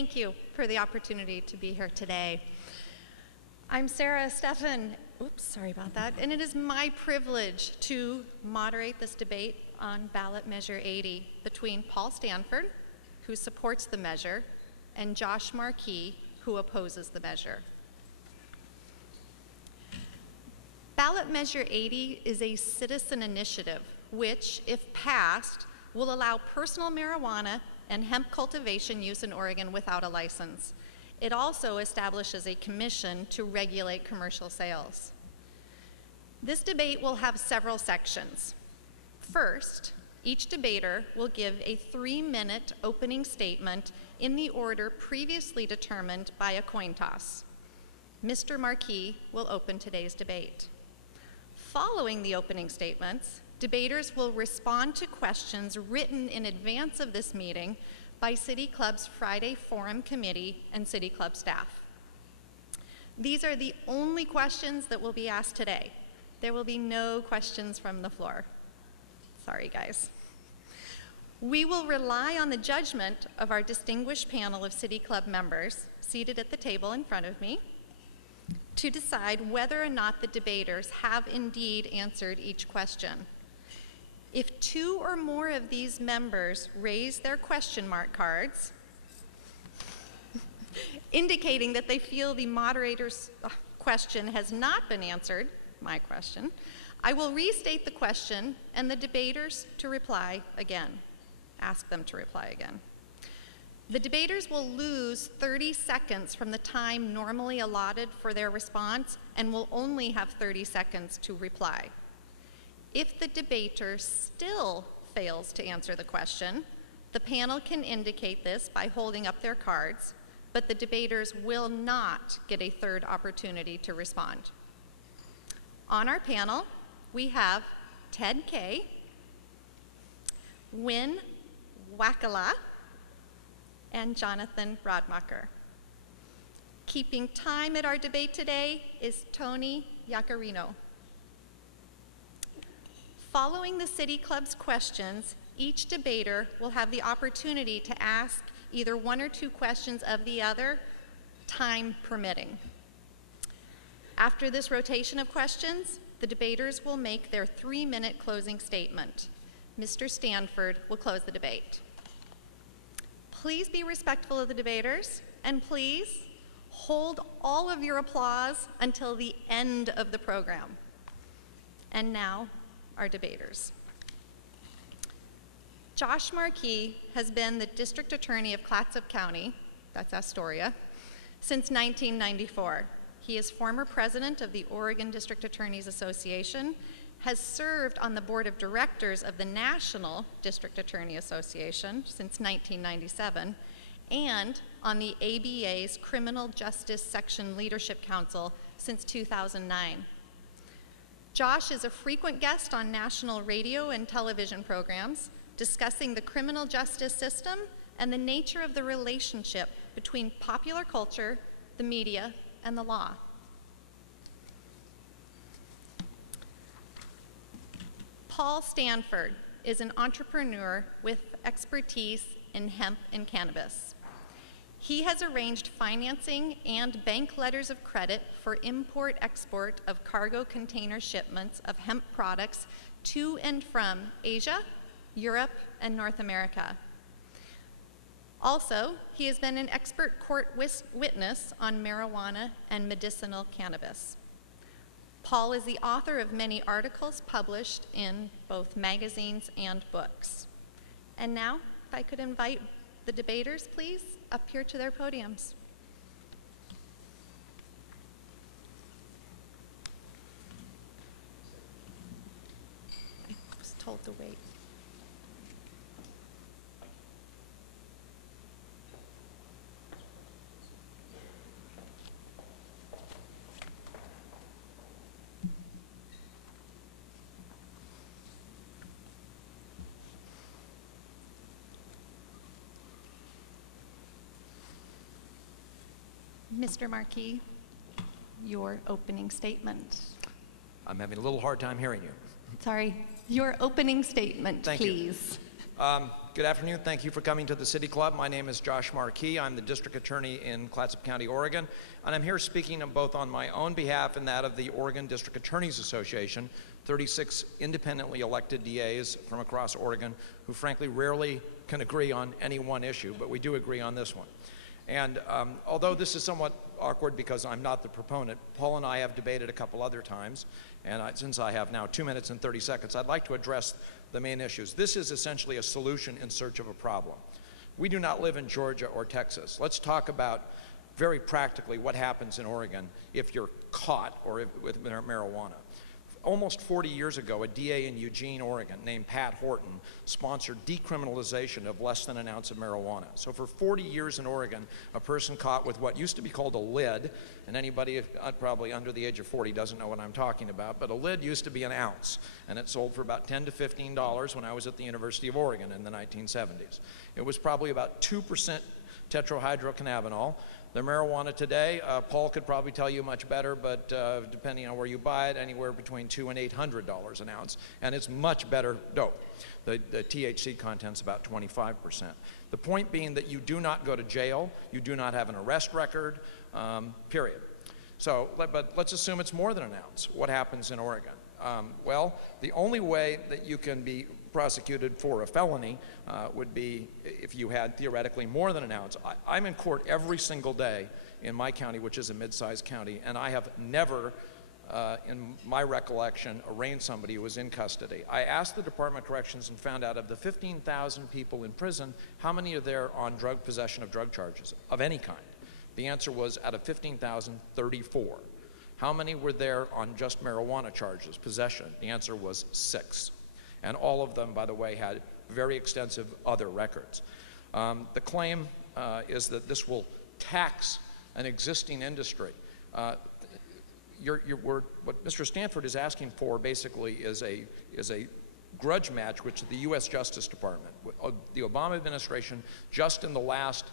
Thank you for the opportunity to be here today. I'm Stephan, oops, sorry about that, and it is my privilege to moderate this debate on ballot measure 80 between Paul Stanford, who supports the measure, and Josh Marquis, who opposes the measure. Ballot measure 80 is a citizen initiative which, if passed, will allow personal marijuana and hemp cultivation use in Oregon without a license. It also establishes a commission to regulate commercial sales. This debate will have several sections. First, each debater will give a 3-minute opening statement in the order previously determined by a coin toss. Mr. Marquis will open today's debate. Following the opening statements, debaters will respond to questions written in advance of this meeting by City Club's Friday Forum Committee and City Club staff. These are the only questions that will be asked today. There will be no questions from the floor. Sorry, guys. We will rely on the judgment of our distinguished panel of City Club members seated at the table in front of me to decide whether or not the debaters have indeed answered each question. If 2 or more of these members raise their question mark cards, indicating that they feel the moderator's question has not been answered, my question, I will restate the question and the debaters to reply again, ask them to reply again. The debaters will lose 30 seconds from the time normally allotted for their response and will only have 30 seconds to reply. If the debater still fails to answer the question, the panel can indicate this by holding up their cards, but the debaters will not get a third opportunity to respond. On our panel, we have Ted Kay, Wynn Wakala, and Jonathan Rodmacher. Keeping time at our debate today is Tony Yacarino. Following the City Club's questions, each debater will have the opportunity to ask either 1 or 2 questions of the other, time permitting. After this rotation of questions, the debaters will make their 3-minute closing statement. Mr. Stanford will close the debate. Please be respectful of the debaters, and please hold all of your applause until the end of the program. And now, our debaters. Josh Marquis has been the District Attorney of Clatsop County, that's Astoria, since 1994. He is former president of the Oregon District Attorneys Association, has served on the board of directors of the National District Attorney Association since 1997, and on the ABA's Criminal Justice Section Leadership Council since 2009. Josh is a frequent guest on national radio and television programs discussing the criminal justice system and the nature of the relationship between popular culture, the media, and the law. Paul Stanford is an entrepreneur with expertise in hemp and cannabis. He has arranged financing and bank letters of credit for import-export of cargo container shipments of hemp products to and from Asia, Europe, and North America. Also, he has been an expert court witness on marijuana and medicinal cannabis. Paul is the author of many articles published in both magazines and books. And now, if I could invite the debaters, please, up here to their podiums. I was told to wait. Mr. Marquis, your opening statement. I'm having a little hard time hearing you. Sorry, your opening statement, Thank please. Good afternoon. Thank you for coming to the City Club. My name is Josh Marquis. I'm the District Attorney in Clatsop County, Oregon, and I'm here speaking both on my own behalf and that of the Oregon District Attorneys Association, 36 independently elected DAs from across Oregon who frankly rarely can agree on any one issue, but we do agree on this one. And although this is somewhat awkward because I'm not the proponent, Paul and I have debated a couple other times, and since I have now 2 minutes and 30 seconds, I'd like to address the main issues. This is essentially a solution in search of a problem. We do not live in Georgia or Texas. Let's talk about very practically what happens in Oregon if you're caught with marijuana. Almost 40 years ago, a DA in Eugene, Oregon, named Pat Horton, sponsored decriminalization of less than an ounce of marijuana. So for 40 years in Oregon, a person caught with what used to be called a lid, and anybody probably under the age of 40 doesn't know what I'm talking about, but a lid used to be an ounce, and it sold for about $10 to $15 when I was at the University of Oregon in the 1970s. It was probably about 2% tetrahydrocannabinol. The marijuana today, Paul could probably tell you much better, but depending on where you buy it, anywhere between $200 and $800 an ounce, and it's much better dope. The THC content's about 25%. The point being that you do not go to jail, you do not have an arrest record, period. So, but let's assume it's more than an ounce. What happens in Oregon? Well, the only way that you can be prosecuted for a felony would be if you had theoretically more than an ounce. I'm in court every single day in my county, which is a mid-sized county, and I have never, in my recollection, arraigned somebody who was in custody. I asked the Department of Corrections and found out of the 15,000 people in prison, how many are there on possession of drug charges of any kind? The answer was, out of 15,000, 34. How many were there on just marijuana charges, possession? The answer was 6. And all of them, by the way, had very extensive other records. The claim is that this will tax an existing industry. What Mr. Stanford is asking for basically is a grudge match which the U.S. Justice Department, the Obama administration, just in the last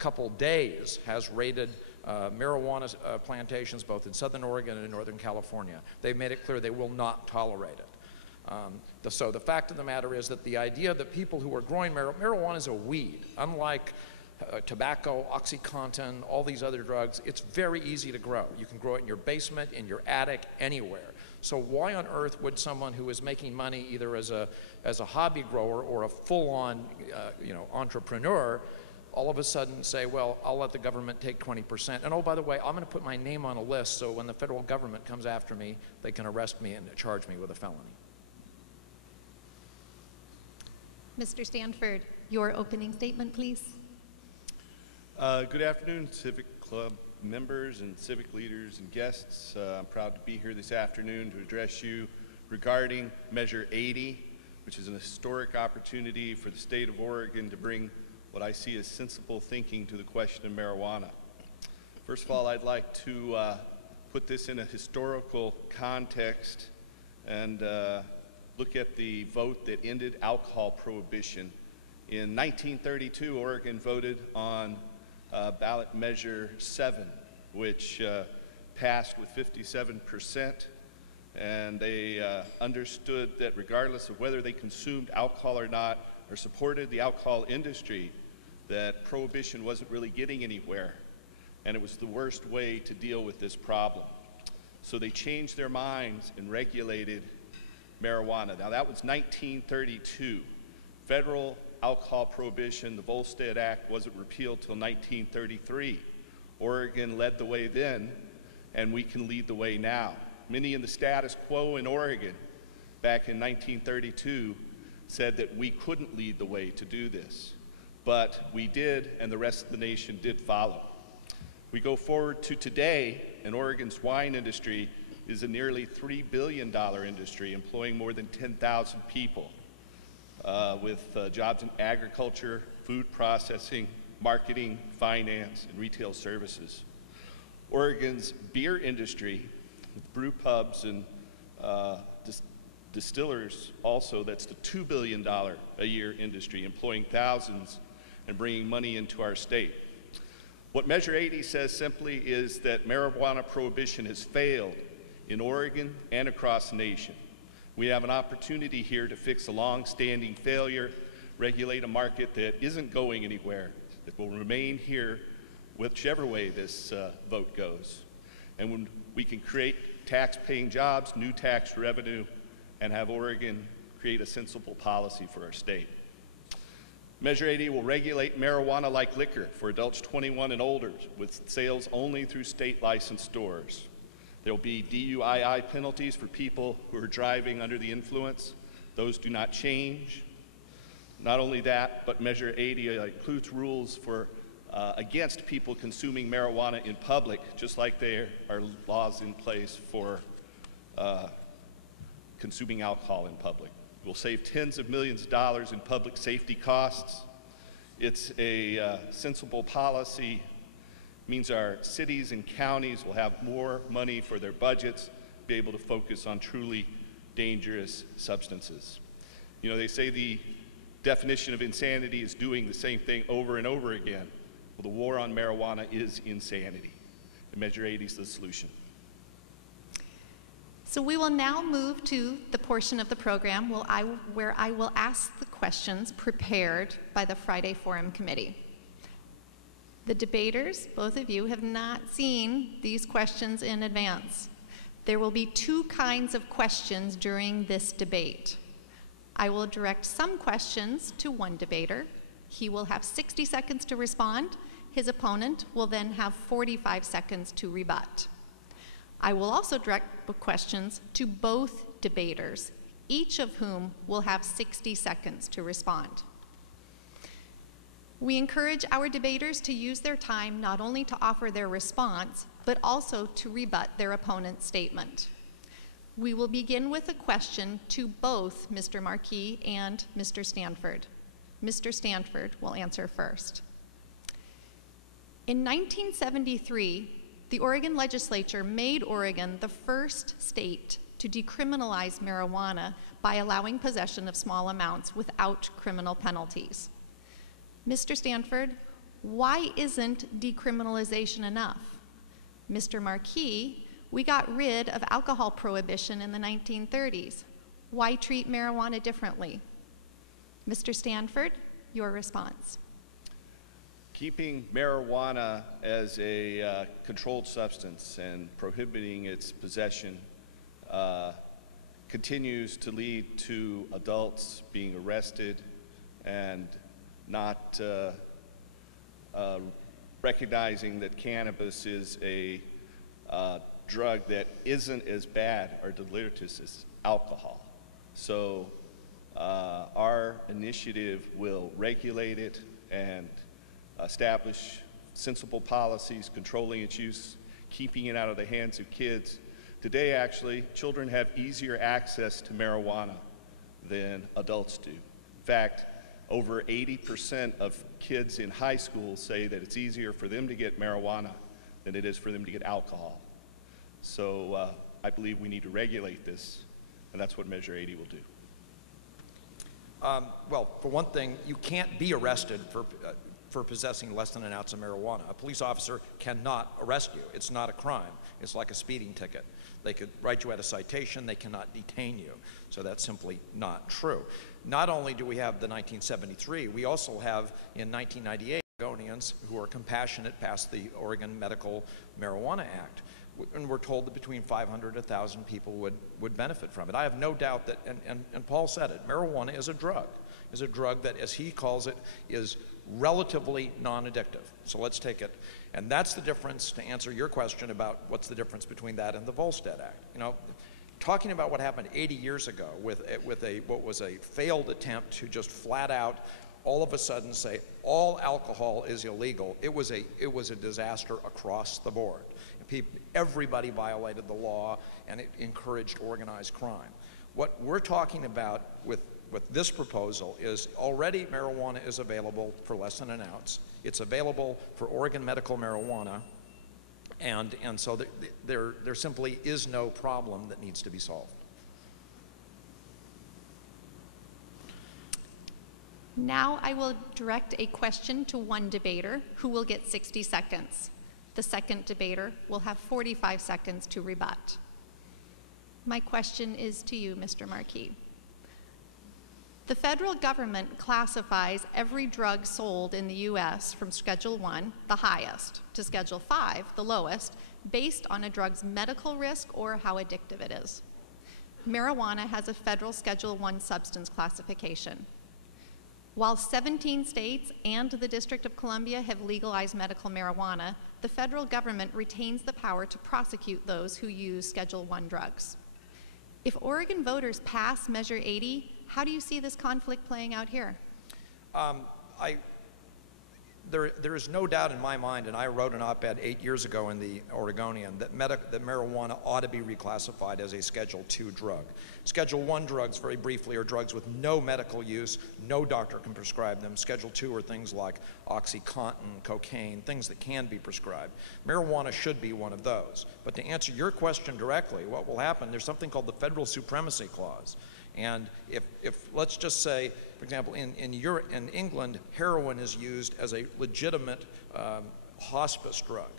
couple days has raided marijuana plantations both in Southern Oregon and in Northern California. They've made it clear they will not tolerate it. So the fact of the matter is that the idea that people who are growing marijuana is a weed, unlike tobacco, OxyContin, all these other drugs, it's very easy to grow. You can grow it in your basement, in your attic, anywhere. So why on earth would someone who is making money either as a hobby grower or a full-on entrepreneur all of a sudden say, well, I'll let the government take 20%. And oh, by the way, I'm going to put my name on a list so when the federal government comes after me, they can arrest me and charge me with a felony. Mr. Stanford, your opening statement, please. Good afternoon, Civic Club members and civic leaders and guests. I'm proud to be here this afternoon to address you regarding Measure 80, which is an historic opportunity for the state of Oregon to bring what I see as sensible thinking to the question of marijuana. First of all, I'd like to put this in a historical context and look at the vote that ended alcohol prohibition. In 1932, Oregon voted on ballot measure 7, which passed with 57%, and they understood that regardless of whether they consumed alcohol or not, or supported the alcohol industry, that prohibition wasn't really getting anywhere, and it was the worst way to deal with this problem. So they changed their minds and regulated marijuana. Now that was 1932. Federal alcohol prohibition, the Volstead Act, wasn't repealed till 1933. Oregon led the way then, and we can lead the way now. Many in the status quo in Oregon back in 1932 said that we couldn't lead the way to do this. But we did, and the rest of the nation did follow. We go forward to today, and Oregon's wine industry is a nearly $3 billion industry, employing more than 10,000 people with jobs in agriculture, food processing, marketing, finance, and retail services. Oregon's beer industry, with brew pubs and distillers also, that's the $2 billion a year industry, employing thousands and bringing money into our state. What Measure 80 says simply is that marijuana prohibition has failed in Oregon and across the nation. We have an opportunity here to fix a long-standing failure, regulate a market that isn't going anywhere, that will remain here whichever way this vote goes. And when we can create tax-paying jobs, new tax revenue, and have Oregon create a sensible policy for our state. Measure 80 will regulate marijuana like liquor for adults 21 and older with sales only through state licensed stores. There will be DUI penalties for people who are driving under the influence. Those do not change. Not only that, but Measure 80 includes rules for against people consuming marijuana in public, just like there are laws in place for consuming alcohol in public. It will save tens of millions of dollars in public safety costs. It's a sensible policy. It means our cities and counties will have more money for their budgets, be able to focus on truly dangerous substances. You know, they say the definition of insanity is doing the same thing over and over again. Well, the war on marijuana is insanity. And Measure 80 is the solution. So we will now move to the portion of the program where I will ask the questions prepared by the Friday Forum Committee. The debaters, both of you, have not seen these questions in advance. There will be two kinds of questions during this debate. I will direct some questions to one debater. He will have 60 seconds to respond. His opponent will then have 45 seconds to rebut. I will also direct questions to both debaters, each of whom will have 60 seconds to respond. We encourage our debaters to use their time not only to offer their response, but also to rebut their opponent's statement. We will begin with a question to both Mr. Marquis and Mr. Stanford. Mr. Stanford will answer first. In 1973, the Oregon legislature made Oregon the first state to decriminalize marijuana by allowing possession of small amounts without criminal penalties. Mr. Stanford, why isn't decriminalization enough? Mr. Marquis, we got rid of alcohol prohibition in the 1930s. Why treat marijuana differently? Mr. Stanford, your response. Keeping marijuana as a controlled substance and prohibiting its possession continues to lead to adults being arrested and not recognizing that cannabis is a drug that isn't as bad or deleterious as alcohol. So our initiative will regulate it and establish sensible policies controlling its use, keeping it out of the hands of kids. Today, actually, children have easier access to marijuana than adults do. In fact, over 80% of kids in high school say that it's easier for them to get marijuana than it is for them to get alcohol. So I believe we need to regulate this, and that's what Measure 80 will do. Well, for one thing, you can't be arrested for possessing less than an ounce of marijuana. A police officer cannot arrest you. It's not a crime. It's like a speeding ticket. They could write you out a citation. They cannot detain you. So that's simply not true. Not only do we have the 1973, we also have in 1998 Oregonians who are compassionate passed the Oregon Medical Marijuana Act. And we're told that between 500 and 1,000 people would benefit from it. I have no doubt that, and Paul said it, marijuana is a drug that, as he calls it, is relatively non-addictive. So let's take it. And that's the difference, to answer your question about what's the difference between that and the Volstead Act. You know, talking about what happened 80 years ago with what was a failed attempt to just flat out all of a sudden say all alcohol is illegal, it was a disaster across the board. Everybody violated the law, and it encouraged organized crime. What we're talking about with this proposal is already marijuana is available for less than an ounce. It's available for Oregon medical marijuana, and so there simply is no problem that needs to be solved. Now I will direct a question to one debater who will get 60 seconds. The second debater will have 45 seconds to rebut. My question is to you, Mr. Marquis. The federal government classifies every drug sold in the U.S. from Schedule 1, the highest, to Schedule 5, the lowest, based on a drug's medical risk or how addictive it is. Marijuana has a federal Schedule 1 substance classification. While 17 states and the District of Columbia have legalized medical marijuana, the federal government retains the power to prosecute those who use Schedule 1 drugs. If Oregon voters pass Measure 80, how do you see this conflict playing out here? There is no doubt in my mind, and I wrote an op-ed 8 years ago in the Oregonian, that marijuana ought to be reclassified as a Schedule 2 drug. Schedule 1 drugs, very briefly, are drugs with no medical use, no doctor can prescribe them. Schedule 2 are things like OxyContin, cocaine, things that can be prescribed. Marijuana should be one of those. But to answer your question directly, what will happen, there's something called the Federal Supremacy Clause. And if let's just say, for example, in England, heroin is used as a legitimate hospice drug,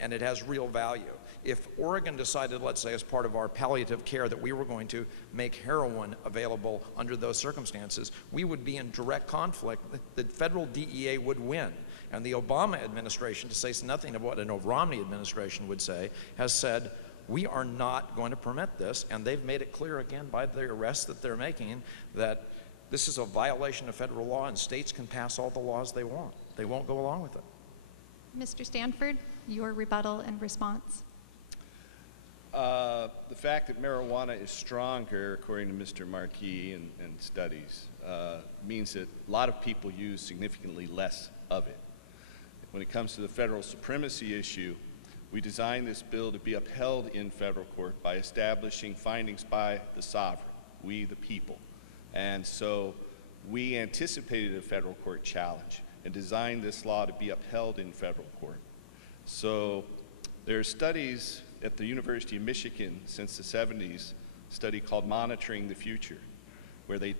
and it has real value. If Oregon decided, let's say, as part of our palliative care, that we were going to make heroin available under those circumstances, we would be in direct conflict. The federal DEA would win. And the Obama administration, to say nothing of what an Romney administration would say, has said, we are not going to permit this, and they've made it clear again by the arrests that they're making that this is a violation of federal law, and states can pass all the laws they want. They won't go along with it. Mr. Stanford, your rebuttal and response. The fact that marijuana is stronger, according to Mr. Marquis and studies, means that a lot of people use significantly less of it. When it comes to the federal supremacy issue, we designed this bill to be upheld in federal court by establishing findings by the sovereign, we the people. And so we anticipated a federal court challenge and designed this law to be upheld in federal court. So there are studies at the University of Michigan since the 70s, a study called Monitoring the Future, where they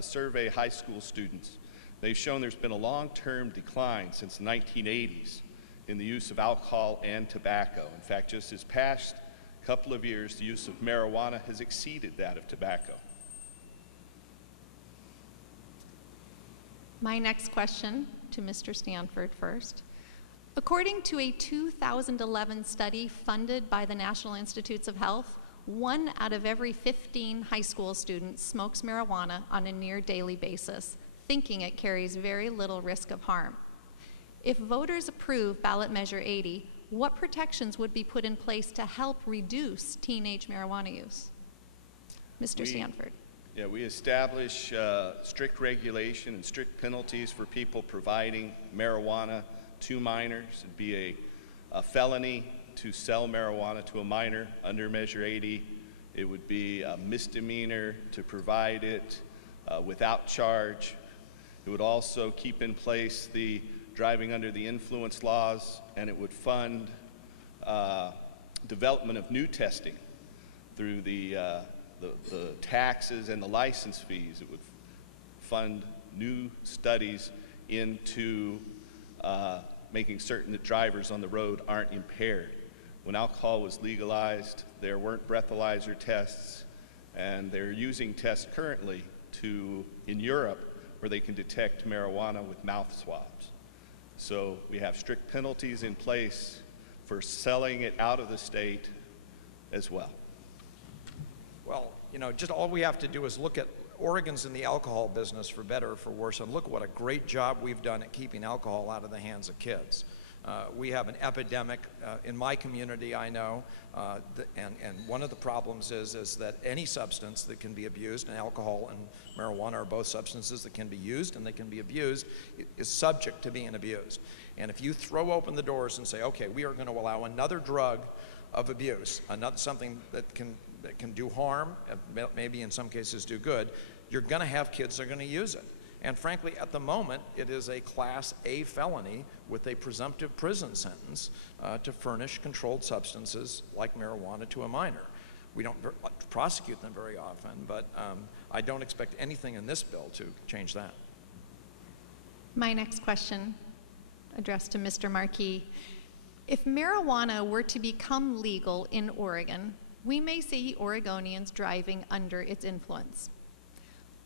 survey high school students. They've shown there's been a long-term decline since the 1980s in the use of alcohol and tobacco. In fact, just this past couple of years, the use of marijuana has exceeded that of tobacco. My next question to Mr. Stanford first. According to a 2011 study funded by the National Institutes of Health, 1 out of every 15 high school students smokes marijuana on a near daily basis, thinking it carries very little risk of harm. If voters approve ballot measure 80, what protections would be put in place to help reduce teenage marijuana use? Mr. Stanford. Yeah, we establish strict regulation and strict penalties for people providing marijuana to minors. It'd be a felony to sell marijuana to a minor under Measure 80. It would be a misdemeanor to provide it without charge. It would also keep in place the driving under the influence laws, and it would fund development of new testing through the taxes and the license fees. It would fund new studies into making certain that drivers on the road aren't impaired. When alcohol was legalized, there weren't breathalyzer tests, and they're using tests currently in Europe where they can detect marijuana with mouth swabs. So we have strict penalties in place for selling it out of the state as well. Well, you know, just all we have to do is look at Oregon's in the alcohol business, for better or for worse, and look what a great job we've done at keeping alcohol out of the hands of kids. We have an epidemic in my community, I know, and one of the problems is that any substance that can be abused, and alcohol and marijuana are both substances that can be used and they can be abused, is subject to being abused. And if you throw open the doors and say, okay, we are going to allow another drug of abuse, something that can do harm, maybe in some cases do good, you're going to have kids that are going to use it. And frankly, at the moment, it is a Class A felony with a presumptive prison sentence to furnish controlled substances like marijuana to a minor. We don't prosecute them very often, but I don't expect anything in this bill to change that. My next question, addressed to Mr. Marquis. If marijuana were to become legal in Oregon, we may see Oregonians driving under its influence.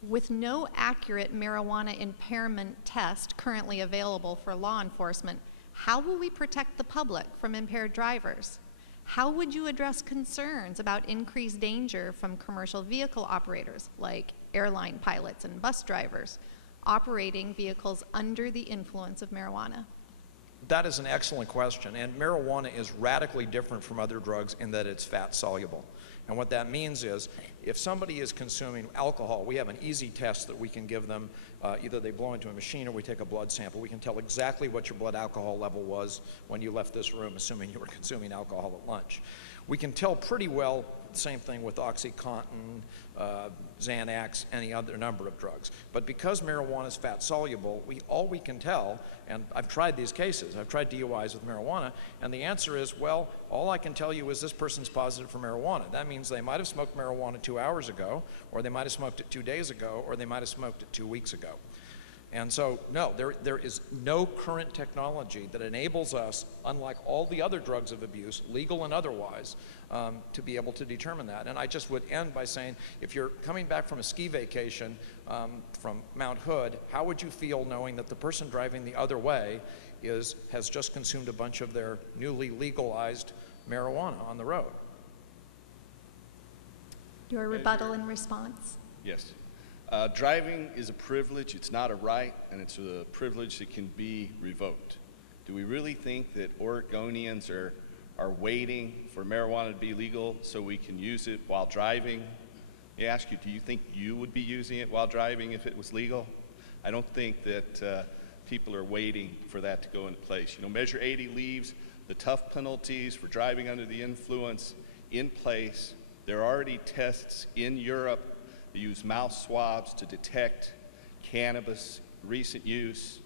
With no accurate marijuana impairment test currently available for law enforcement, how will we protect the public from impaired drivers? How would you address concerns about increased danger from commercial vehicle operators, like airline pilots and bus drivers, operating vehicles under the influence of marijuana? That is an excellent question, and marijuana is radically different from other drugs in that it's fat soluble. And what that means is, if somebody is consuming alcohol, we have an easy test that we can give them. Either they blow into a machine or we take a blood sample. We can tell exactly what your blood alcohol level was when you left this room, assuming you were consuming alcohol at lunch. We can tell pretty well, same thing with OxyContin, Xanax, any other number of drugs. But because marijuana is fat soluble, all we can tell, and I've tried these cases, I've tried DUIs with marijuana, and the answer is, well, all I can tell you is this person's positive for marijuana. That means they might have smoked marijuana 2 hours ago, or they might have smoked it 2 days ago, or they might have smoked it 2 weeks ago. And so, no, there is no current technology that enables us, unlike all the other drugs of abuse, legal and otherwise, to be able to determine that. And I just would end by saying, if you're coming back from a ski vacation from Mount Hood, how would you feel knowing that the person driving the other way has just consumed a bunch of their newly legalized marijuana on the road? Your rebuttal and response? Yes. Driving is a privilege, it's not a right, and it's a privilege that can be revoked. Do we really think that Oregonians are waiting for marijuana to be legal so we can use it while driving? I ask you, do you think you would be using it while driving if it was legal? I don't think that people are waiting for that to go into place. You know, Measure 80 leaves the tough penalties for driving under the influence in place. There are already tests in Europe. They use mouth swabs to detect cannabis recent use,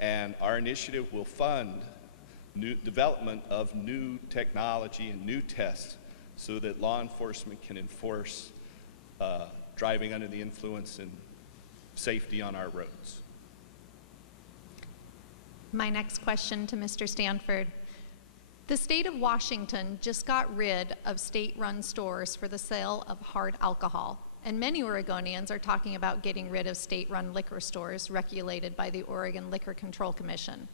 and our initiative will fund development of new technology and new tests so that law enforcement can enforce driving under the influence and safety on our roads. My next question to Mr. Stanford. The state of Washington just got rid of state-run stores for the sale of hard alcohol. And many Oregonians are talking about getting rid of state-run liquor stores regulated by the Oregon Liquor Control Commission.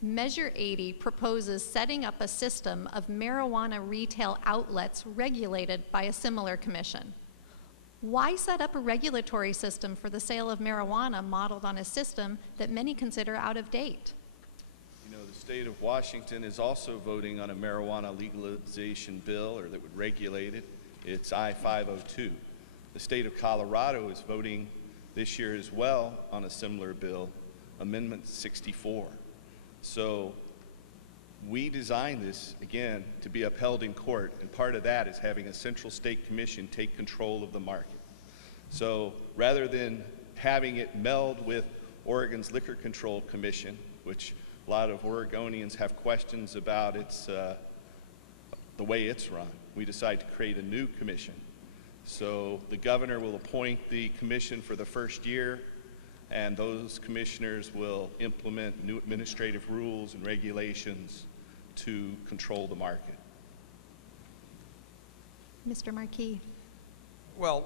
Measure 80 proposes setting up a system of marijuana retail outlets regulated by a similar commission. Why set up a regulatory system for the sale of marijuana modeled on a system that many consider out of date? You know, the state of Washington is also voting on a marijuana legalization bill, or that would regulate it. It's I-502. The state of Colorado is voting this year as well on a similar bill, Amendment 64. So we designed this, again, to be upheld in court, and part of that is having a central state commission take control of the market. So rather than having it meld with Oregon's Liquor Control Commission, which a lot of Oregonians have questions about the way it's run, we decided to create a new commission. So the governor will appoint the commission for the first year, and those commissioners will implement new administrative rules and regulations to control the market. Mr. Marquis. Well,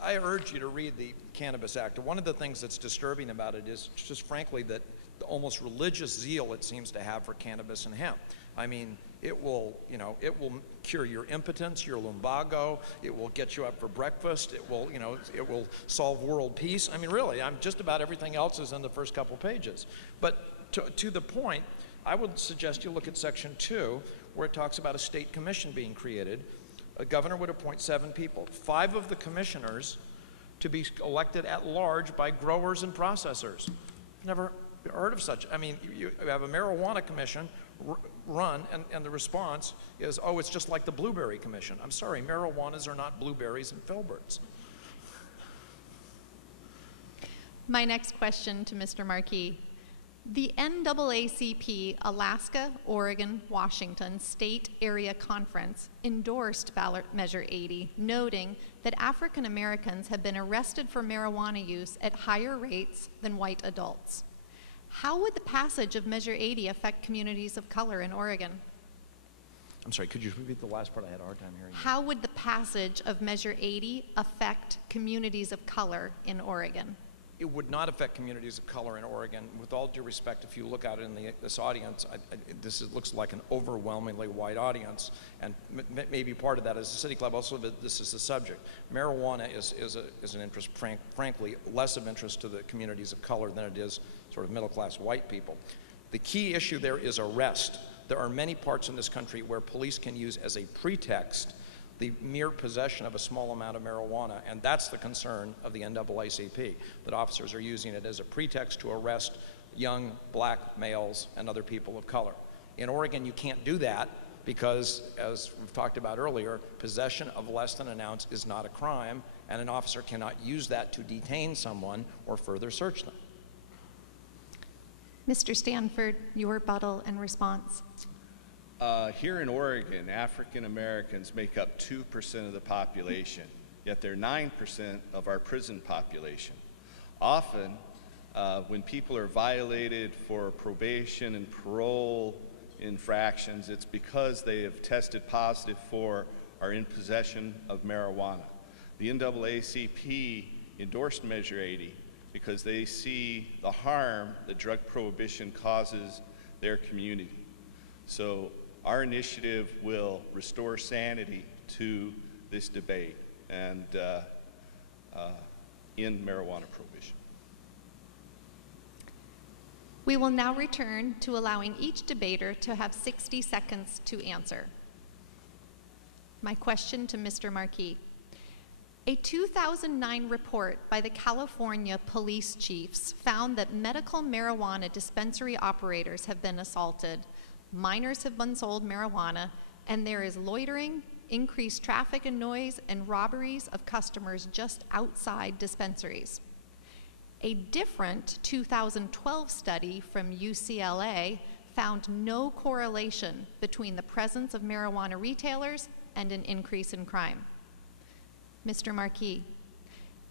I urge you to read the Cannabis Act. One of the things that's disturbing about it is just frankly that the almost religious zeal it seems to have for cannabis and hemp. I mean, it will cure your impotence, your lumbago. It will get you up for breakfast. It will solve world peace. I mean, really, just about everything else is in the first couple pages. But to the point, I would suggest you look at Section 2, where it talks about a state commission being created. A governor would appoint 7 people, 5 of the commissioners to be elected at large by growers and processors. Never heard of such. I mean, you have a marijuana commission run, and the response is, oh, it's just like the Blueberry Commission. I'm sorry, marijuanas are not blueberries and filberts. My next question to Mr. Marquis. The NAACP Alaska, Oregon, Washington State Area Conference endorsed ballot measure 80, noting that African Americans have been arrested for marijuana use at higher rates than white adults. How would the passage of Measure 80 affect communities of color in Oregon? I'm sorry, could you repeat the last part? I had a hard time hearing you. How would the passage of Measure 80 affect communities of color in Oregon? It would not affect communities of color in Oregon. With all due respect, if you look out in this audience, looks like an overwhelmingly white audience, and maybe part of that is the City Club. Also, this is the subject. Marijuana is an interest, frankly, less of interest to the communities of color than it is sort of middle-class white people. The key issue there is arrest. There are many parts in this country where police can use as a pretext the mere possession of a small amount of marijuana, and that's the concern of the NAACP, that officers are using it as a pretext to arrest young black males and other people of color. In Oregon, you can't do that because, as we've talked about earlier, possession of less than an ounce is not a crime, and an officer cannot use that to detain someone or further search them. Mr. Stanford, your rebuttal and response. Here in Oregon, African Americans make up 2% of the population, yet they're 9% of our prison population. Often, when people are violated for probation and parole infractions, it's because they have tested positive for or in possession of marijuana. The NAACP endorsed Measure 80 because they see the harm that drug prohibition causes their community. So our initiative will restore sanity to this debate and end marijuana prohibition. We will now return to allowing each debater to have 60 seconds to answer. My question to Mr. Marquis. A 2009 report by the California police chiefs found that medical marijuana dispensary operators have been assaulted, minors have been sold marijuana, and there is loitering, increased traffic and noise, and robberies of customers just outside dispensaries. A different 2012 study from UCLA found no correlation between the presence of marijuana retailers and an increase in crime. Mr. Marquis,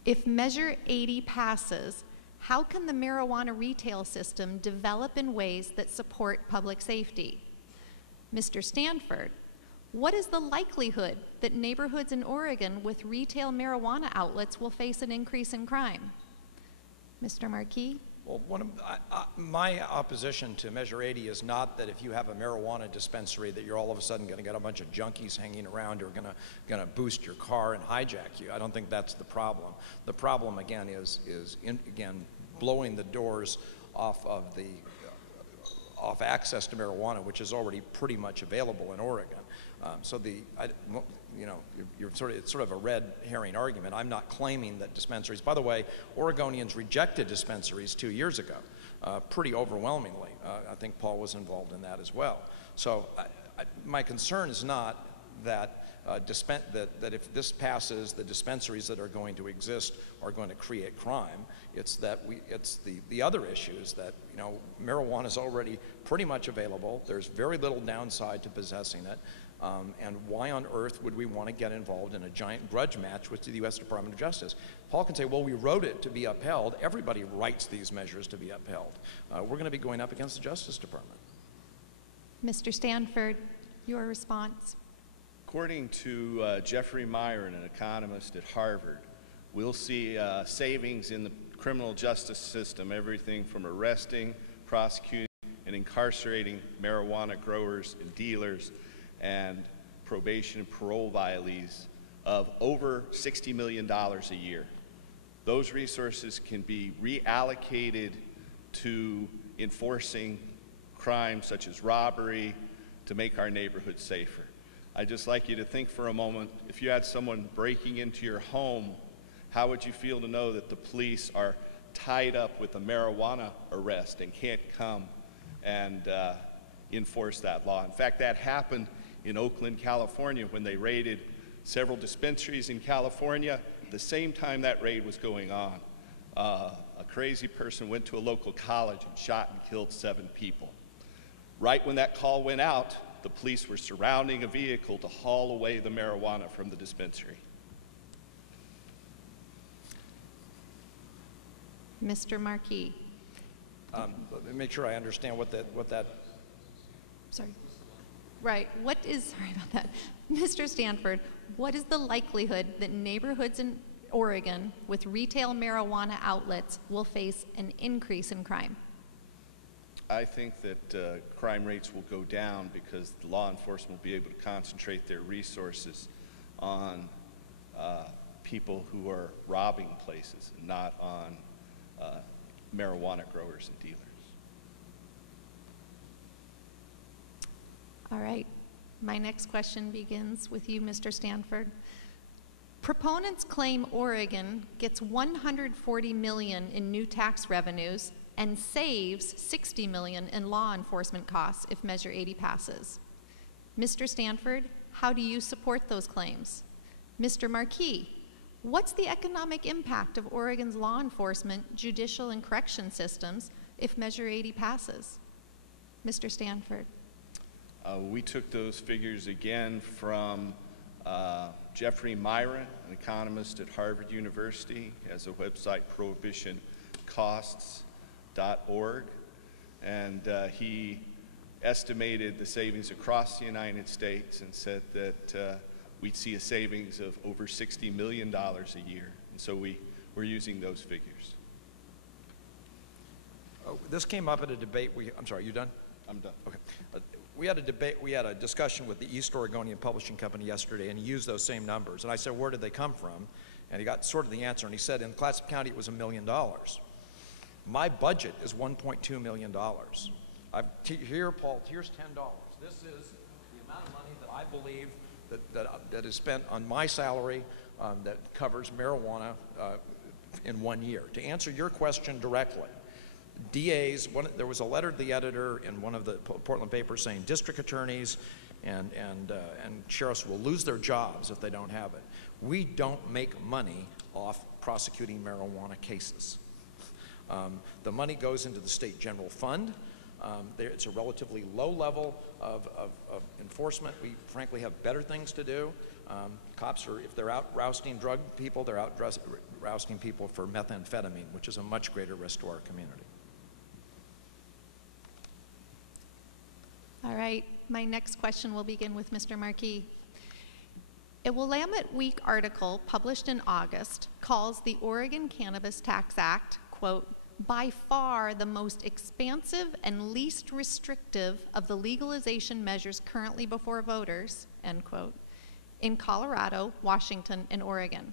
if Measure 80 passes, how can the marijuana retail system develop in ways that support public safety? Mr. Stanford, what is the likelihood that neighborhoods in Oregon with retail marijuana outlets will face an increase in crime? Mr. Marquis? Well, my opposition to Measure 80 is not that if you have a marijuana dispensary that you're all of a sudden going to get a bunch of junkies hanging around who are going to boost your car and hijack you. I don't think that's the problem. The problem, again, is blowing the doors off access to marijuana, which is already pretty much available in Oregon. It's sort of a red herring argument. I'm not claiming that dispensaries. By the way, Oregonians rejected dispensaries 2 years ago, pretty overwhelmingly. I think Paul was involved in that as well. So my concern is not that that if this passes, the dispensaries that are going to exist are going to create crime. It's the other issues that marijuana is already pretty much available. There's very little downside to possessing it. And why on earth would we want to get involved in a giant grudge match with the U.S. Department of Justice? Paul can say, well, we wrote it to be upheld. Everybody writes these measures to be upheld. We're going to be going up against the Justice Department. Mr. Stanford, your response. According to Jeffrey Meyer, an economist at Harvard, we'll see savings in the criminal justice system, everything from arresting, prosecuting, and incarcerating marijuana growers and dealers and probation and parole violatees of over $60 million a year. Those resources can be reallocated to enforcing crimes such as robbery to make our neighborhoods safer. I'd just like you to think for a moment, if you had someone breaking into your home, how would you feel to know that the police are tied up with a marijuana arrest and can't come and enforce that law? In fact, that happened in Oakland, California, when they raided several dispensaries in California. At the same time that raid was going on, a crazy person went to a local college and shot and killed 7 people. Right when that call went out, the police were surrounding a vehicle to haul away the marijuana from the dispensary. Mr. Marquis. Let me make sure I understand what that. Sorry. Right. Sorry about that. Mr. Stanford, what is the likelihood that neighborhoods in Oregon with retail marijuana outlets will face an increase in crime? I think that crime rates will go down because the law enforcement will be able to concentrate their resources on people who are robbing places, and not on marijuana growers and dealers. All right. My next question begins with you, Mr. Stanford. Proponents claim Oregon gets $140 million in new tax revenues and saves $60 million in law enforcement costs if Measure 80 passes. Mr. Stanford, how do you support those claims? Mr. Marquis, what's the economic impact of Oregon's law enforcement, judicial, and correction systems if Measure 80 passes? Mr. Stanford. We took those figures again from Jeffrey Myron, an economist at Harvard University, has a website, prohibitioncosts.org, and he estimated the savings across the United States and said that we'd see a savings of over $60 million a year. And so we're using those figures. Oh, this came up at a debate. I'm sorry, you done? I'm done. Okay. We had a discussion with the East Oregonian Publishing Company yesterday, and he used those same numbers. And I said, where did they come from? And he got sort of the answer, and he said, in Clatsop County, it was $1 million. My budget is $1.2 million. Here, Paul, here's $10. This is the amount of money that I believe that is spent on my salary that covers marijuana in 1 year. To answer your question directly, DAs, there was a letter to the editor in one of the Portland papers saying district attorneys and sheriffs will lose their jobs if they don't have it. We don't make money off prosecuting marijuana cases. The money goes into the state general fund. It's a relatively low level of enforcement. We frankly have better things to do. Cops are, if they're out rousting drug people, they're out rousting people for methamphetamine, which is a much greater risk to our community. All right, my next question will begin with Mr. Marquis. A Willamette Week article published in August calls the Oregon Cannabis Tax Act, quote, by far the most expansive and least restrictive of the legalization measures currently before voters, end quote, in Colorado, Washington, and Oregon.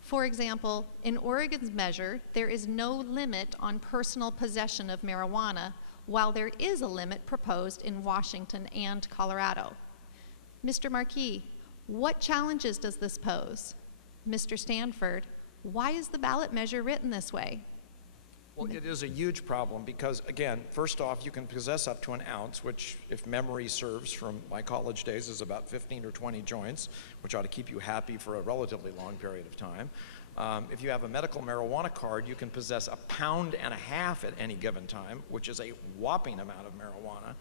For example, in Oregon's measure, there is no limit on personal possession of marijuana, while there is a limit proposed in Washington and Colorado. Mr. Marquis, what challenges does this pose? Mr. Stanford, why is the ballot measure written this way? Well, it is a huge problem because, again, first off, you can possess up to an ounce, which, if memory serves from my college days, is about 15 or 20 joints, which ought to keep you happy for a relatively long period of time. If you have a medical marijuana card, you can possess 1.5 pounds at any given time, which is a whopping amount of marijuana.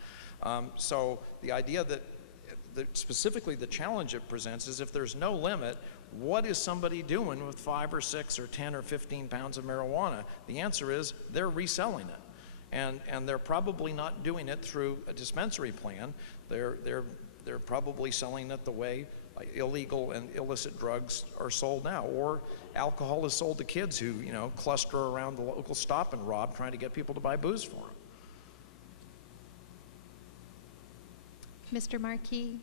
So the idea that specifically the challenge it presents is if there's no limit, what is somebody doing with 5 or 6 or 10 or 15 pounds of marijuana? The answer is they're reselling it. And they're probably not doing it through a dispensary plan. They're probably selling it the way illegal and illicit drugs are sold now, or alcohol is sold to kids who, you know, cluster around the local stop and rob trying to get people to buy booze for them. Mr. Marquis.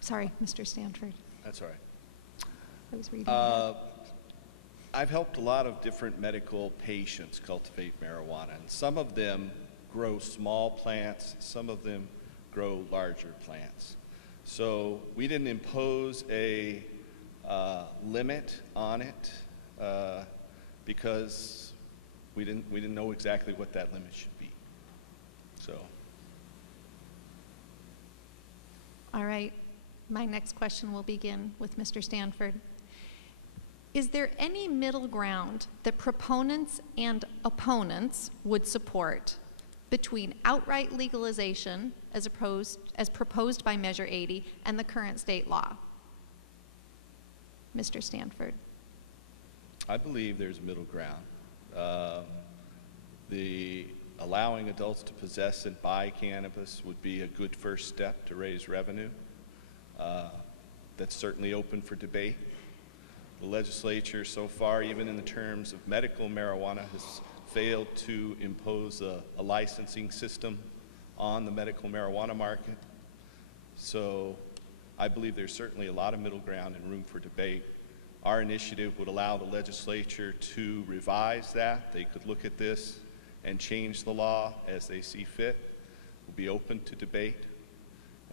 Sorry, Mr. Stanford. That's all right. I was reading ahead. I've helped a lot of different medical patients cultivate marijuana, and some of them grow small plants, some of them grow larger plants. So we didn't impose a limit on it because we didn't know exactly what that limit should be. So. All right. My next question will begin with Mr. Stanford. Is there any middle ground that proponents and opponents would support between outright legalization as proposed by Measure 80 and the current state law? Mr. Stanford. I believe there's middle ground. A allowing adults to possess and buy cannabis would be a good first step to raise revenue. That's certainly open for debate. The legislature so far, even in the terms of medical marijuana, has failed to impose a licensing system on the medical marijuana market. So I believe there's certainly a lot of middle ground and room for debate. Our initiative would allow the legislature to revise that. They could look at this and change the law as they see fit. We'll be open to debate,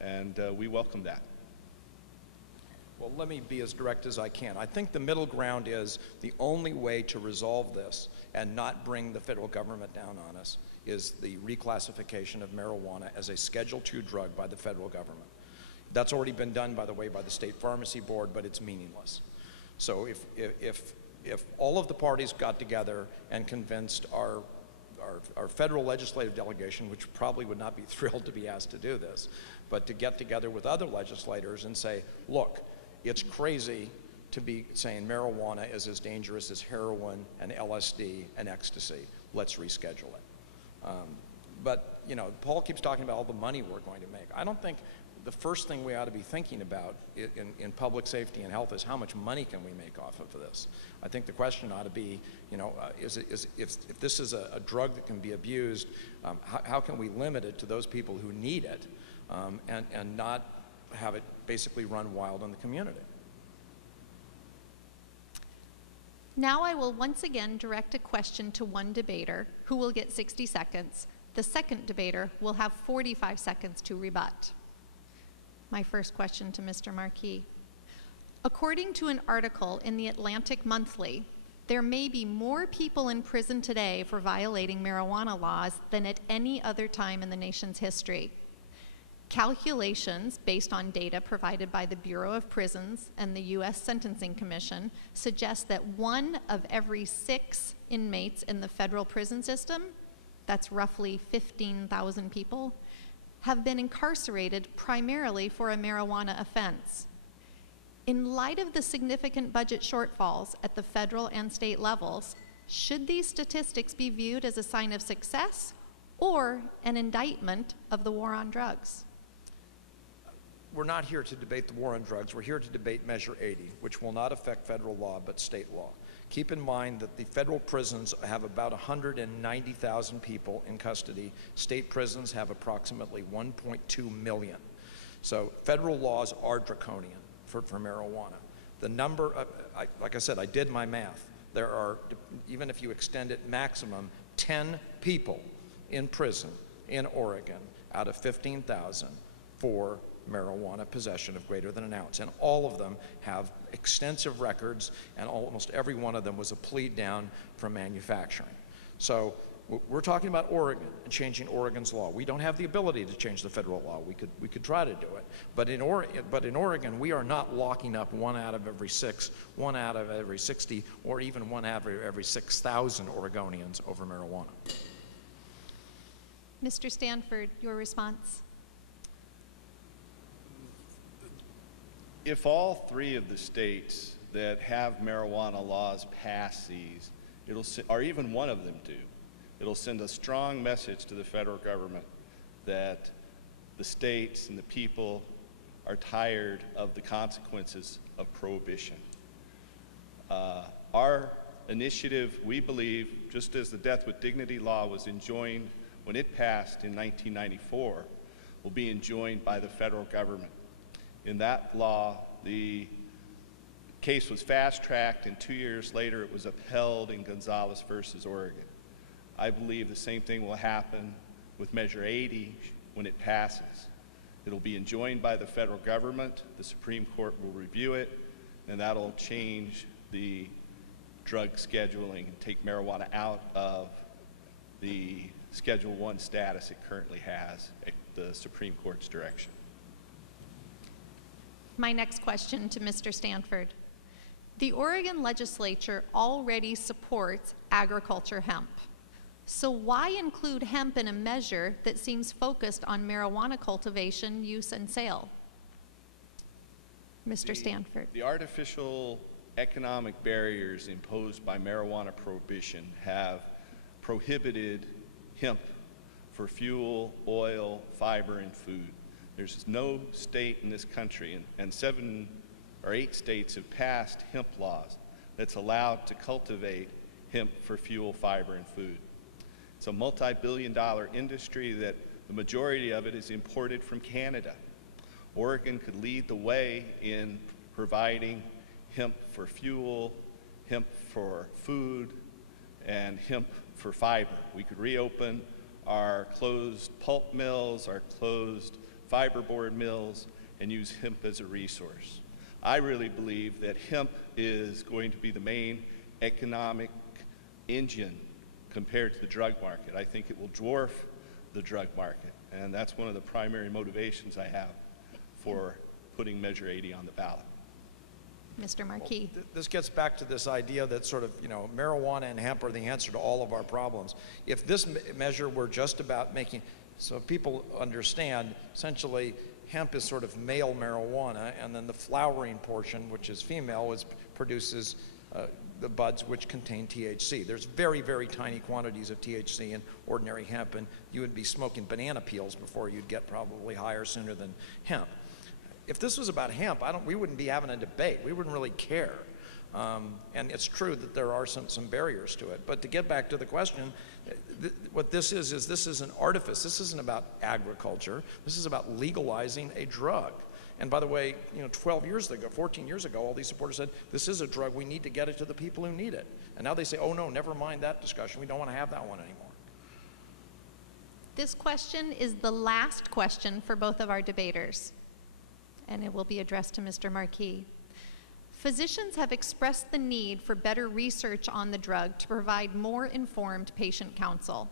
and we welcome that. Well, let me be as direct as I can. I think the middle ground is the only way to resolve this and not bring the federal government down on us is the reclassification of marijuana as a Schedule II drug by the federal government. That's already been done, by the way, by the State Pharmacy Board, but it's meaningless. So if all of the parties got together and convinced our federal legislative delegation, which probably would not be thrilled to be asked to do this, but to get together with other legislators and say, look, it's crazy to be saying marijuana is as dangerous as heroin and LSD and ecstasy. Let's reschedule it. But, you know, Paul keeps talking about all the money we're going to make. I don't think the first thing we ought to be thinking about in public safety and health is how much money can we make off of this. I think the question ought to be, you know, if this is a drug that can be abused, how can we limit it to those people who need it and not have it basically run wild in the community? Now I will once again direct a question to one debater who will get 60 seconds. The second debater will have 45 seconds to rebut. My first question to Mr. Marquis. According to an article in the Atlantic Monthly, there may be more people in prison today for violating marijuana laws than at any other time in the nation's history. Calculations based on data provided by the Bureau of Prisons and the U.S. Sentencing Commission suggest that 1 of every 6 inmates in the federal prison system, that's roughly 15,000 people, have been incarcerated primarily for a marijuana offense. In light of the significant budget shortfalls at the federal and state levels, should these statistics be viewed as a sign of success or an indictment of the war on drugs? We're not here to debate the war on drugs. We're here to debate Measure 80, which will not affect federal law but state law. Keep in mind that the federal prisons have about 190,000 people in custody. State prisons have approximately 1.2 million. So federal laws are draconian for marijuana. The number, like I said, I did my math. There are, even if you extend it maximum, 10 people in prison in Oregon out of 15,000 for marijuana possession of greater than an ounce. And all of them have extensive records, and almost every one of them was a plea down from manufacturing. So we're talking about Oregon and changing Oregon's law. We don't have the ability to change the federal law. We could try to do it. But in Oregon, we are not locking up 1 out of every 6, 1 out of every 60, or even 1 out of every 6,000 Oregonians over marijuana. Mr. Stanford, your response. If all 3 of the states that have marijuana laws pass these, or even one of them do, it'll send a strong message to the federal government that the states and the people are tired of the consequences of prohibition. Our initiative, we believe, just as the Death with Dignity law was enjoined when it passed in 1994, will be enjoined by the federal government. In that law, the case was fast-tracked, and 2 years later it was upheld in Gonzalez versus Oregon. I believe the same thing will happen with Measure 80 when it passes. It'll be enjoined by the federal government, the Supreme Court will review it, and that'll change the drug scheduling and take marijuana out of the Schedule I status it currently has at the Supreme Court's direction. My next question to Mr. Stanford. The Oregon legislature already supports agriculture hemp. So why include hemp in a measure that seems focused on marijuana cultivation, use, and sale? Mr. Stanford. The artificial economic barriers imposed by marijuana prohibition have prohibited hemp for fuel, oil, fiber, and food. There's no state in this country, and 7 or 8 states have passed hemp laws that's allowed to cultivate hemp for fuel, fiber, and food. It's a multi-billion-dollar industry that the majority of it is imported from Canada. Oregon could lead the way in providing hemp for fuel, hemp for food, and hemp for fiber. We could reopen our closed pulp mills, our closed fiberboard mills, and use hemp as a resource. I really believe that hemp is going to be the main economic engine compared to the drug market. I think it will dwarf the drug market, and that's one of the primary motivations I have for putting Measure 80 on the ballot. Mr. Marquis. Well, this gets back to this idea that sort of, marijuana and hemp are the answer to all of our problems. If this measure were just about making, so people understand, essentially, hemp is sort of male marijuana, and then the flowering portion, which is female, produces the buds which contain THC. There's very, very tiny quantities of THC in ordinary hemp, and you would be smoking banana peels before you'd get probably higher sooner than hemp. If this was about hemp, we wouldn't be having a debate. We wouldn't really care. And it's true that there are some barriers to it. But to get back to the question, what this is this is an artifice. This isn't about agriculture. This is about legalizing a drug. And by the way, 12 years ago, 14 years ago, all these supporters said, this is a drug, we need to get it to the people who need it. And now they say, oh no, never mind that discussion. We don't want to have that one anymore. This question is the last question for both of our debaters, and it will be addressed to Mr. Marquis. Physicians have expressed the need for better research on the drug to provide more informed patient counsel.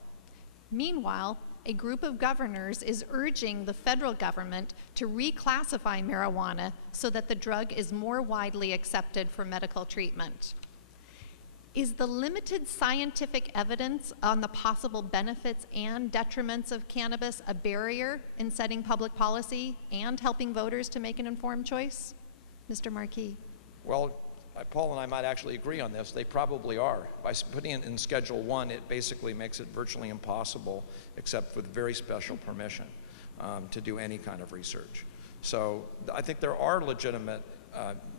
Meanwhile, a group of governors is urging the federal government to reclassify marijuana so that the drug is more widely accepted for medical treatment. Is the limited scientific evidence on the possible benefits and detriments of cannabis a barrier in setting public policy and helping voters to make an informed choice? Mr. Marquis. Well, Paul and I might actually agree on this. They probably are. By putting it in Schedule 1, it basically makes it virtually impossible, except with very special permission, to do any kind of research. So I think there are legitimate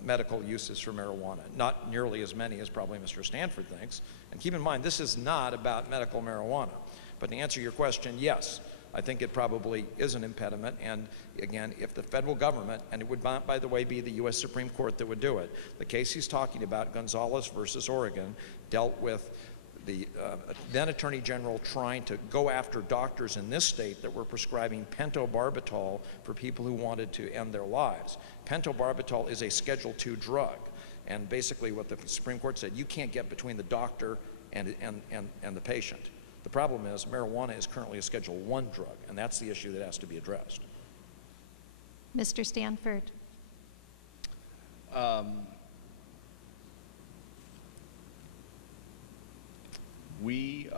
medical uses for marijuana, not nearly as many as probably Mr. Stanford thinks. And keep in mind, this is not about medical marijuana. But to answer your question, yes, I think it probably is an impediment. And again, if the federal government, and it would not, by the way, be the U.S. Supreme Court that would do it, the case he's talking about, Gonzalez versus Oregon, dealt with the then Attorney General trying to go after doctors in this state that were prescribing pentobarbital for people who wanted to end their lives. Pentobarbital is a Schedule II drug, and basically what the Supreme Court said, you can't get between the doctor and the patient. The problem is marijuana is currently a Schedule I drug, and that's the issue that has to be addressed. Mr. Stanford. We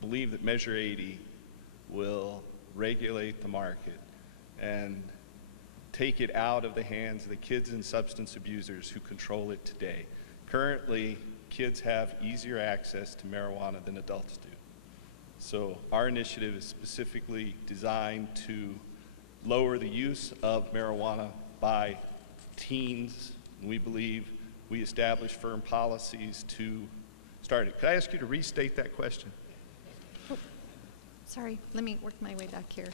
believe that Measure 80 will regulate the market and take it out of the hands of the kids and substance abusers who control it today. Currently, kids have easier access to marijuana than adults do. So our initiative is specifically designed to lower the use of marijuana by teens. We believe we establish firm policies to start it. Could I ask you to restate that question? Oh, sorry, let me work my way back here.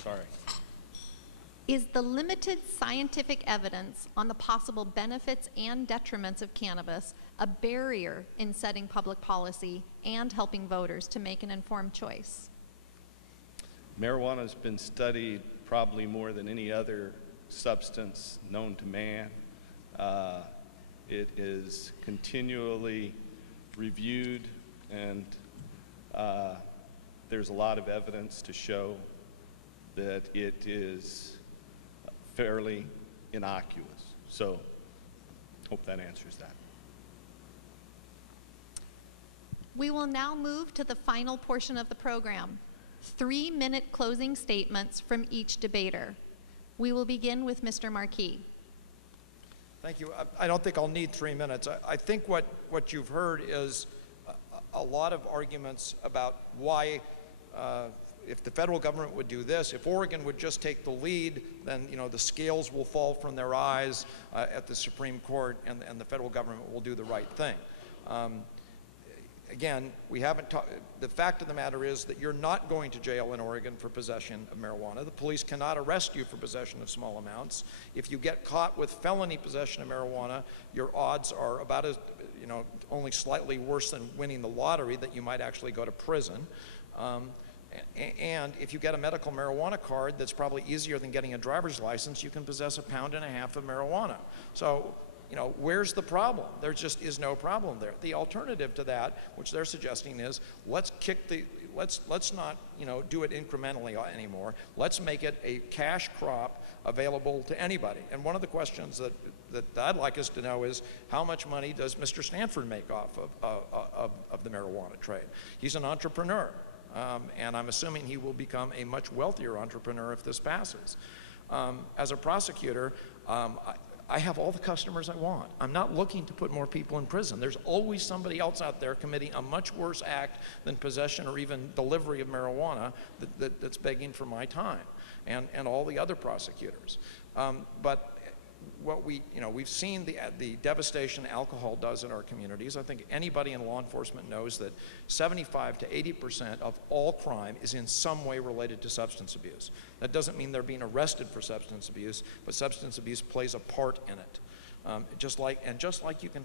Sorry. Is the limited scientific evidence on the possible benefits and detriments of cannabis a barrier in setting public policy and helping voters to make an informed choice? Marijuana has been studied probably more than any other substance known to man. It is continually reviewed, and there's a lot of evidence to show that it is fairly innocuous. So, hope that answers that. We will now move to the final portion of the program, 3-minute closing statements from each debater. We will begin with Mr. Marquis. Thank you. I don't think I'll need 3 minutes. I think what you've heard is a lot of arguments about why, if the federal government would do this, if Oregon would just take the lead, then the scales will fall from their eyes at the Supreme Court, and the federal government will do the right thing. Again, we haven't talked. The fact of the matter is that you're not going to jail in Oregon for possession of marijuana. The police cannot arrest you for possession of small amounts. If you get caught with felony possession of marijuana, your odds are about as, only slightly worse than winning the lottery, that you might actually go to prison. And if you get a medical marijuana card, that's probably easier than getting a driver's license. You can possess 1.5 pounds of marijuana. So, where's the problem? There just is no problem there. The alternative to that, which they're suggesting, is let's not, do it incrementally anymore. Let's make it a cash crop available to anybody. And one of the questions that I'd like us to know is, how much money does Mr. Stanford make off of the marijuana trade? He's an entrepreneur, and I'm assuming he will become a much wealthier entrepreneur if this passes. As a prosecutor, I have all the customers I want. I'm not looking to put more people in prison. There's always somebody else out there committing a much worse act than possession or even delivery of marijuana that's begging for my time, and all the other prosecutors. But what we've seen the devastation alcohol does in our communities. I think anybody in law enforcement knows that 75 to 80% of all crime is in some way related to substance abuse. That doesn't mean they're being arrested for substance abuse, but substance abuse plays a part in it. Just like you can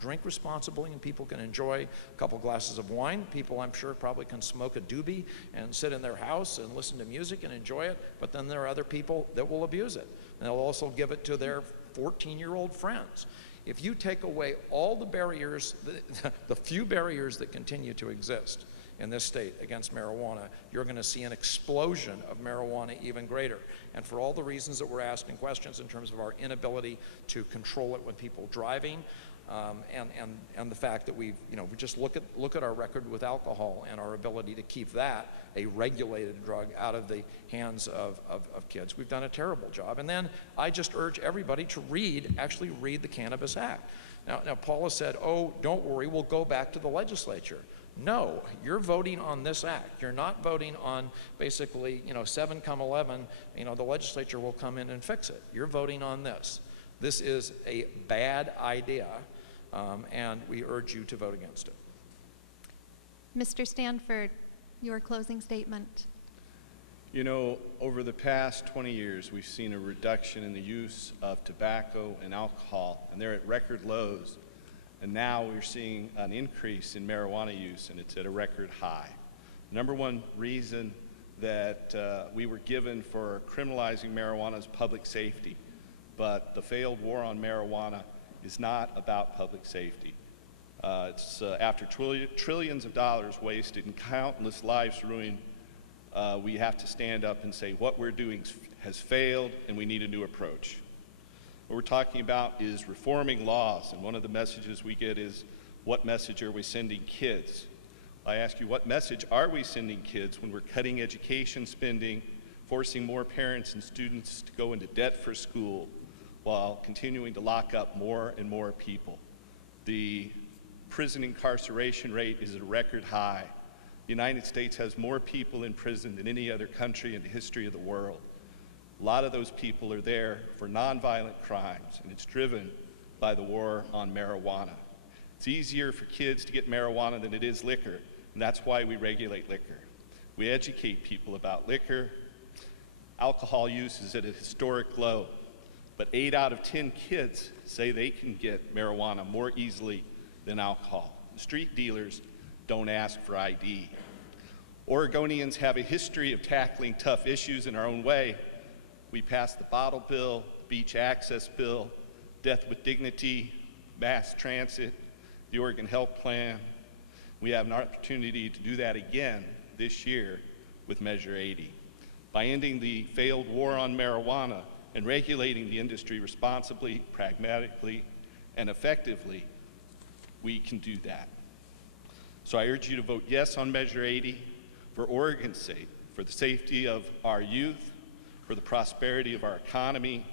drink responsibly and people can enjoy a couple glasses of wine, people I'm sure probably can smoke a doobie and sit in their house and listen to music and enjoy it, but then there are other people that will abuse it. And they'll also give it to their 14-year-old friends. If you take away all the barriers, the few barriers that continue to exist in this state against marijuana, you're going to see an explosion of marijuana even greater. And for all the reasons that we're asking questions in terms of our inability to control it when people driving, and the fact that we just look at our record with alcohol and our ability to keep that a regulated drug out of the hands of kids. We've done a terrible job. And then I just urge everybody to actually read the Cannabis Act. Now Paula said, oh, don't worry, we'll go back to the legislature. No, you're voting on this act. You're not voting on basically, 7 come 11, the legislature will come in and fix it. You're voting on this. This is a bad idea, and we urge you to vote against it. Mr. Stanford, your closing statement. Over the past 20 years, we've seen a reduction in the use of tobacco and alcohol, and they're at record lows. And now we're seeing an increase in marijuana use, and it's at a record high. Number one reason that we were given for criminalizing marijuana is public safety. But the failed war on marijuana is not about public safety. It's after trillions of dollars wasted and countless lives ruined, we have to stand up and say what we're doing has failed and we need a new approach. What we're talking about is reforming laws, and one of the messages we get is, what message are we sending kids? I ask you, what message are we sending kids when we're cutting education spending, forcing more parents and students to go into debt for school, while continuing to lock up more and more people? The prison incarceration rate is at a record high. The United States has more people in prison than any other country in the history of the world. A lot of those people are there for nonviolent crimes, and it's driven by the war on marijuana. It's easier for kids to get marijuana than it is liquor, and that's why we regulate liquor. We educate people about liquor. Alcohol use is at a historic low, but 8 out of 10 kids say they can get marijuana more easily than alcohol. Street dealers don't ask for ID. Oregonians have a history of tackling tough issues in our own way. We passed the bottle bill, beach access bill, death with dignity, mass transit, the Oregon Health Plan. We have an opportunity to do that again this year with Measure 80. By ending the failed war on marijuana and regulating the industry responsibly, pragmatically, and effectively, we can do that. So I urge you to vote yes on Measure 80 for Oregon's sake, for the safety of our youth, for the prosperity of our economy,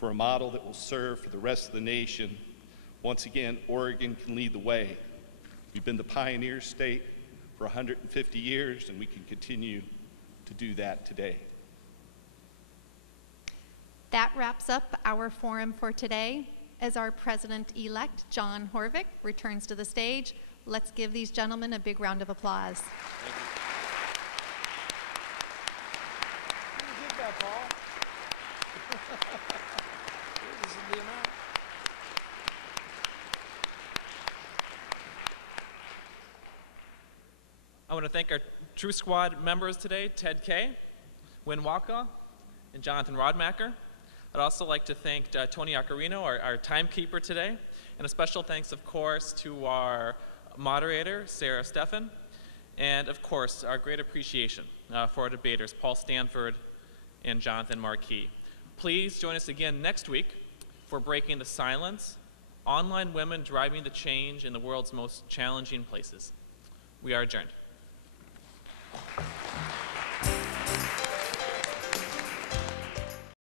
for for a model that will serve for the rest of the nation. Once again, Oregon can lead the way. We've been the pioneer state for 150 years, and we can continue to do that today. That wraps up our forum for today. As our president-elect, John Horvick, returns to the stage, let's give these gentlemen a big round of applause. Thank you. Can you give that, Paul? This is the amount. I want to thank our True Squad members today, Ted Kay, Win Walka, and Jonathan Rodmacher. I'd also like to thank Tony Accarino, our timekeeper today, and a special thanks, of course, to our moderator, Sarah Stephan, and, of course, our great appreciation for our debaters, Paul Stanford and Jonathan Marquis. Please join us again next week for Breaking the Silence, Online Women Driving the Change in the World's Most Challenging Places. We are adjourned.